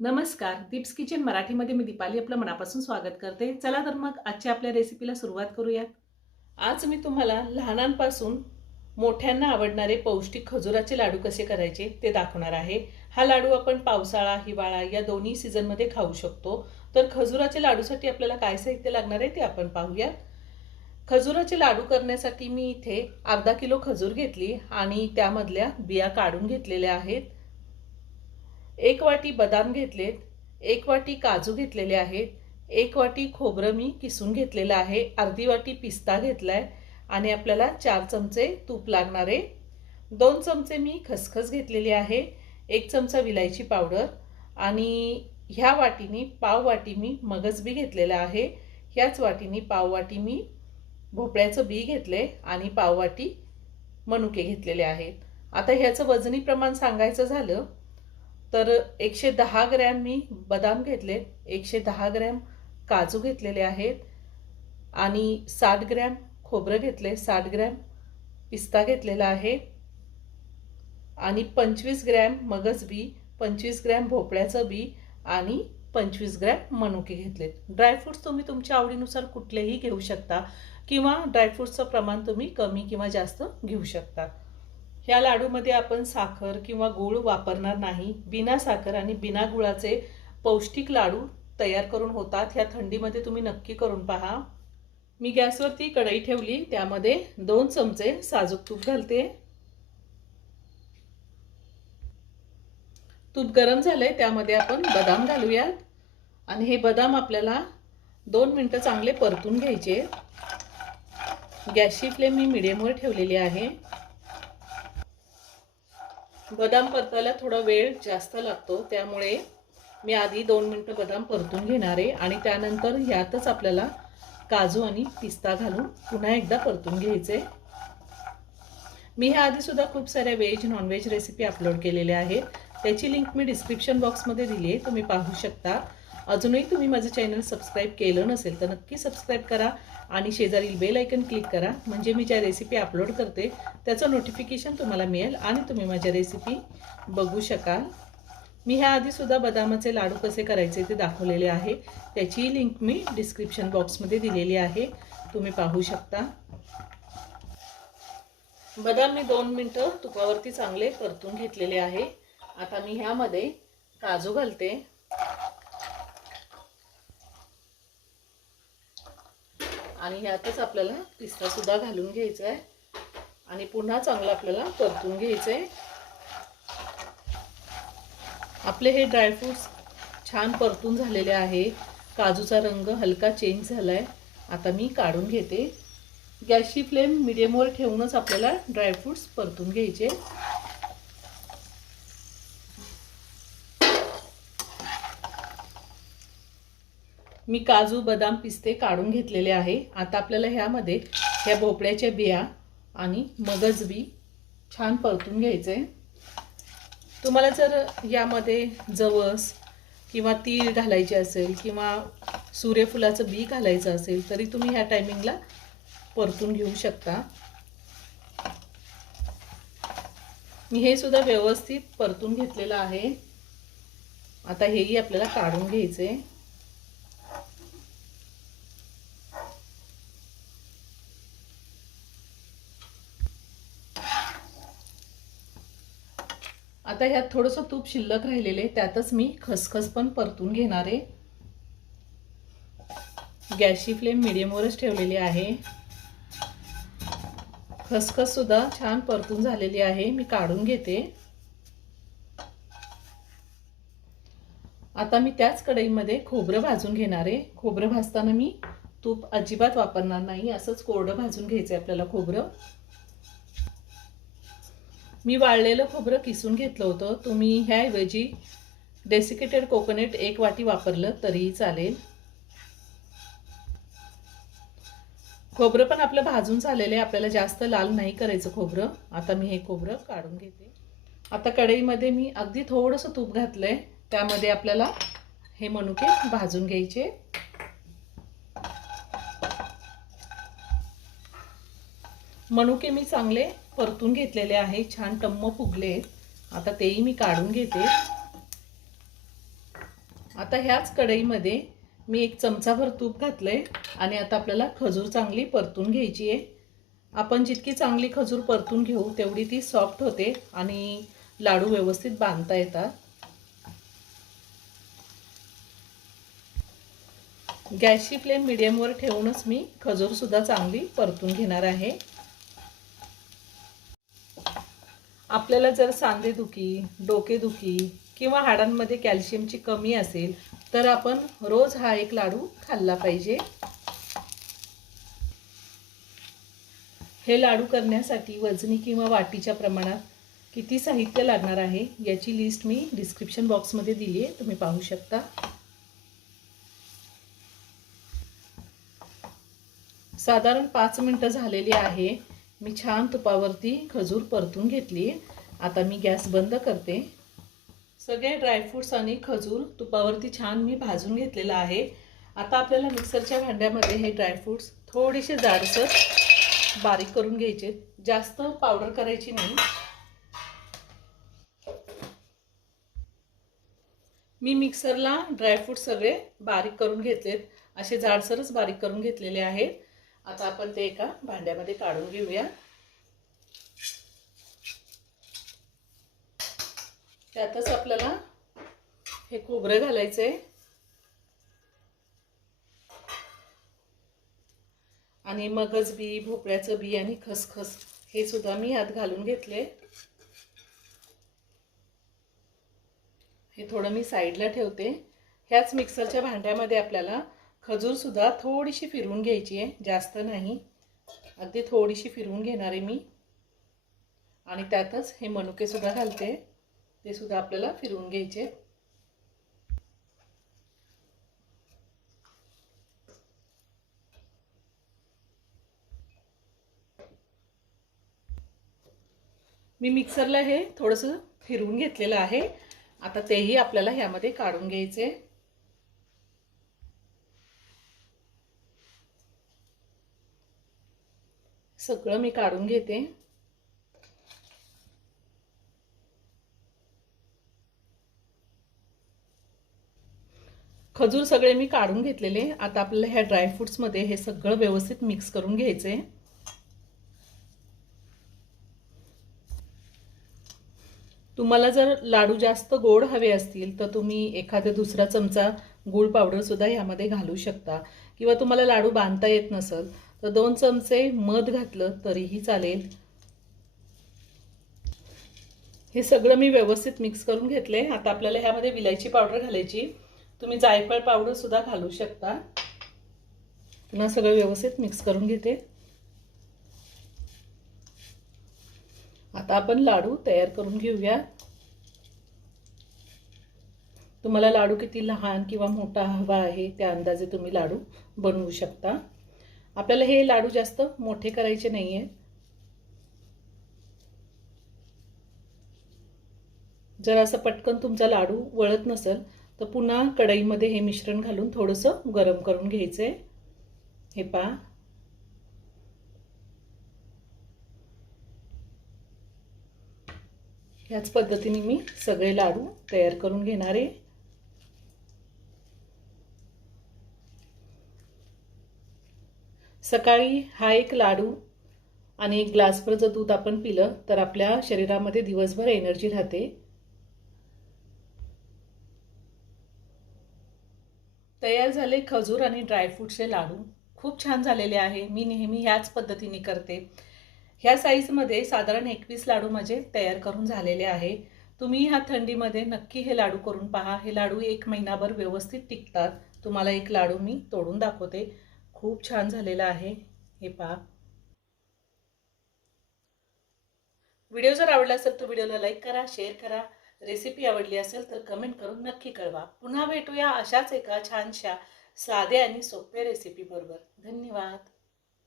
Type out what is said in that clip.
नमस्कार. दीप्स किचन मराठीमध्ये मी दीपाली आपलं मनापासून स्वागत करते. चला तर मग आजच्या आपल्या रेसिपीला सुरुवात करूयात. आज मी तुम्हाला लहानांपासून मोठ्यांना आवडणारे पौष्टिक खजुराचे लाडू कसे करायचे ते दाखवणार आहे. हा लाडू आपण पावसाळा हिवाळा या दोन्ही सीझनमध्ये खाऊ शकतो. तर खजुराच्या लाडूसाठी आपल्याला काय साहित्य लागणार आहे ते आपण पाहूयात. खजुराचे लाडू करण्यासाठी मी इथे अर्धा किलो खजूर घेतली आणि त्यामधल्या बिया काढून घेतलेल्या आहेत. एक वाटी बदाम घेतलेत एक वाटी काजू घेतलेले आहेत एक वाटी खोबरं मी किसून घेतलेलं आहे अर्धी वाटी पिस्ता घेतला आहे आणि आपल्याला चार चमचे तूप लागणार आहे. दोन चमचे मी खसखस घेतलेली आहे एक चमचा विलायची पावडर आणि ह्या वाटीनी पाव वाटी मी मगज बी घेतलेला आहे ह्याच वाटीने पाव वाटी मी भोपळ्याचं बी घेतले आणि पाववाटी मनुके घेतलेले आहेत. आता ह्याचं वजनी प्रमाण सांगायचं झालं तर एकशे दहा ग्रॅम मी बदाम घेतले एकशे दहा ग्रॅम काजू घेतलेले आहेत आणि साठ ग्रॅम खोबरं घेतले साठ ग्रॅम पिस्ता घेतलेला आहे आणि पंचवीस ग्रॅम मगज बी पंचवीस ग्रॅम भोपळ्याचं बी आणि पंचवीस ग्रॅम मनुके घेतलेत. ड्रायफ्रूट्स तुम्ही तुमच्या आवडीनुसार कुठलेही घेऊ शकता किंवा ड्रायफ्रूट्सचं प्रमाण तुम्ही कमी किंवा जास्त घेऊ शकता. ह्या लाडूमध्ये आपण साखर किंवा गूळ वापरणार नाही. बिना साखर आणि बिना गुळाचे पौष्टिक लाडू तयार करून होतात. ह्या थंडीमध्ये तुम्ही नक्की करून पहा. मी गॅसवरती कढई ठेवली. त्यामध्ये दोन चमचे साजूक तूप घालते. तूप गरम झालंय. त्यामध्ये आपण बदाम घालूयात. आणि हे बदाम आपल्याला दोन मिनटं चांगले परतून घ्यायचे. गॅसची फ्लेम मी मिडियमवर ठेवलेली आहे. बदाम परतायला थोडा वेळ जास्त लागतो त्यामुळे मी आधी दोन मिनटं बदाम परतून घेणार आहे आणि त्यानंतर यातच आपल्याला काजू आणि पिस्ता घालून पुन्हा एकदा परतून घ्यायचे. मी ह्या आधी सुद्धा खूप साऱ्या व्हेज नॉनव्हेज रेसिपी अपलोड केलेल्या आहेत. त्याची लिंक मी डिस्क्रिप्शन बॉक्समध्ये दिली आहे तुम्ही पाहू शकता. अजूनही तुम्ही माझं चॅनल सबस्क्राईब केलं नसेल तर नक्की सबस्क्राईब करा आणि शेजारील बेल ऐकन क्लिक करा. म्हणजे मी ज्या रेसिपी अपलोड करते त्याचं नोटिफिकेशन तुम्हाला मिळेल आणि तुम्ही माझ्या रेसिपी बघू शकाल. मी ह्याआधीसुद्धा बदामाचे लाडू कसे करायचे ते दाखवलेले आहे. त्याचीही लिंक मी डिस्क्रिप्शन बॉक्समध्ये दिलेली आहे. तुम्ही पाहू शकता. बदाम मी दोन मिनटं तुपावरती चांगले परतून घेतलेले आहे. आता मी ह्यामध्ये काजू घालते. आणि ह्यातच आपल्याला पिस्तासुद्धा घालून घ्यायचा आहे. आणि पुन्हा चांगलं आपल्याला परतून घ्यायचं आहे आपले हे ड्रायफ्रूट्स छान परतून झालेले आहे काजूचा रंग हलका चेंज झाला आहे आता मी काढून घेते. गॅसची फ्लेम मिडियमवर ठेवूनच आपल्याला ड्रायफ्रूट्स परतून घ्यायचे. मी काजू बदाम पिस्ते काढून घेतलेले आहे. आता आपल्याला ह्यामध्ये ह्या भोपळ्याच्या बिया आणि मगज बी छान परतून घ्यायचे तुम्हाला जर यामध्ये जवस किंवा तीळ घालायचे असेल किंवा सूर्यफुलाचं बी घालायचं असेल तरी तुम्ही ह्या टायमिंगला परतून घेऊ शकता. मी हे सुद्धा व्यवस्थित परतून घेतलेलं आहे. आता हेही आपल्याला काढून घ्यायचं आहे आता ह्यात थोडंसं तूप शिल्लक राहिलेले त्यातच मी खसखस पण परतून घेणार आहे. गॅसची फ्लेम मिडियमवरच ठेवलेली आहे. खसखस सुद्धा छान परतून झालेली आहे मी काढून घेते. आता मी त्याच कढईमध्ये खोबरं भाजून घेणार आहे. खोबरं भाजताना मी तूप अजिबात वापरणार नाही असंच कोरडं भाजून घ्यायचं आहे आपल्याला खोबरं. मी वाळलेलं खोबरं किसून घेतलं होतं. तुम्ही ह्याऐवजी डेसिकेटेड कोकोनट एक वाटी वापरलं तरीही चालेल. खोबरं पण आपलं भाजून झालेलं आहे. आपल्याला जास्त लाल नाही करायचं खोबरं. आता मी हे खोबरं काढून घेते. आता कढईमध्ये मी अगदी थोडंसं तूप घातलं आहे त्यामध्ये आपल्याला हे मनुके भाजून घ्यायचे. मनुके मी चांगले परतून घेतलेले आहे. छान टम्म फुगले. आता तेही मी काढून घेते. आता ह्याच कढईमध्ये मी एक चमचाभर तूप घातलं आहे आणि आता आपल्याला खजूर चांगली परतून घ्यायची आहे. आपण जितकी चांगली खजूर परतून घेऊ तेवढी ती सॉफ्ट होते आणि लाडू व्यवस्थित बांधता येतात. गॅसची फ्लेम मिडियमवर ठेवूनच मी खजूरसुद्धा चांगली परतून घेणार आहे. आपल्याला जर सांधेदुखी डोकेदुखी किंवा हाडांमध्ये कॅल्शियमची कमी असेल तर आपण रोज हा एक लाडू खाल्ला पाहिजे. हे लाडू करण्यासाठी वजनी किंवा वाटीच्या प्रमाणात किती साहित्य लागणार आहे याची लिस्ट मी डिस्क्रिप्शन बॉक्समध्ये दिली आहे तुम्ही पाहू शकता. साधारण पाच मिनटं झालेली आहे. मी छान तुपावरती खजूर परतून घेतली. आता मी गॅस बंद करते. सगळे ड्रायफ्रूट्स आणि खजूर तुपावरती छान मी भाजून घेतलेलं आहे. आता आपल्याला मिक्सरच्या भांड्यामध्ये हे ड्रायफ्रूट्स थोडेसे जाडसर बारीक करून घ्यायचे. जास्त पावडर करायची नाही. मी मिक्सरला ड्रायफ्रूट सगळे बारीक करून घेतलेत. असे जाडसरच बारीक करून घेतलेले आहेत. आता आपण ते एका भांड्यामध्ये काढून घेऊया. त्यातच आपल्याला हे खोबरं घालायचं आहे आणि मगज बी भोपळ्याचं बी आणि खसखस हे सुद्धा मी यात घालून घेतले. हे थोडं मी साईडला ठेवते. ह्याच मिक्सरच्या भांड्यामध्ये आपल्याला खजूरसुद्धा थोडीशी फिरवून घ्यायची आहे जास्त नाही. अगदी थोडीशी फिरवून घेणार आहे मी. आणि त्यातच हे मनुकेसुद्धा घालते. ते सुद्धा आपल्याला फिरवून घ्यायचे मी मिक्सरला हे थोडंसं फिरवून घेतलेलं आहे. आता तेही आपल्याला ह्यामध्ये काढून घ्यायचे. सगळं मी काढून घेते. खजूर सगळे मी काढून घेतलेले. आता आपल्याला ह्या ड्रायफ्रुट्समध्ये हे सगळं व्यवस्थित मिक्स करून घ्यायचे. तुम्हाला जर लाडू जास्त गोड हवे असतील तर तुम्ही एखादा दुसरा चमचा गूळ पावडरसुद्धा यामध्ये घालू शकता. किंवा तुम्हाला लाडू बांधता येत नसेल तर दोन चमचे मध घातलं तरीही चालेल. हे सगळं मी व्यवस्थित मिक्स करून घेतले आता आपल्याला ह्यामध्ये विलायची पावडर घालायची. तुम्ही जायफळ पावडर सुद्धा घालू शकता. पुन्हा सगळं व्यवस्थित मिक्स करून घेते. आता आपण लाडू तयार करून घेऊया. तुम्हाला लाडू किती लहान किंवा मोठा हवा आहे त्या अंदाजे तुम्ही लाडू बनवू शकता. आपल्याला हे लाडू जास्त मोठे करायचे नाही आहेत जर असं पटकन तुमचा लाडू वळत नसेल तर पुन्हा कढईमध्ये हे मिश्रण घालून थोडंसं गरम करून घ्यायचं आहे हे पा ह्याच पद्धतीने मी सगळे लाडू तयार करून घेणार. आहे सकाळी हा एक लाडू आणि एक ग्लासभर जर दूध आपण पिलं तर आपल्या शरीरामध्ये दिवसभर एनर्जी राहते. तयार झाले खजूर आणि ड्रायफ्रूटचे लाडू. खूप छान झालेले आहे. मी नेहमी ह्याच पद्धतीने करते. ह्या साईजमध्ये साधारण एकवीस लाडू माझे तयार करून झालेले आहे. तुम्ही ह्या थंडीमध्ये नक्की हे लाडू करून पहा. हे लाडू एक महिनाभर व्यवस्थित टिकतात. तुम्हाला एक लाडू मी तोडून दाखवते. खूप छान झालेला आहे हे पहा. व्हिडिओ जर आवडला असेल तर व्हिडिओला लाईक करा शेअर करा. रेसिपी आवडली असेल तर कमेंट करून नक्की कळवा. पुन्हा भेटूया अशाच एका छानशा साध्या आणि सोप्या रेसिपी बरोबर. धन्यवाद.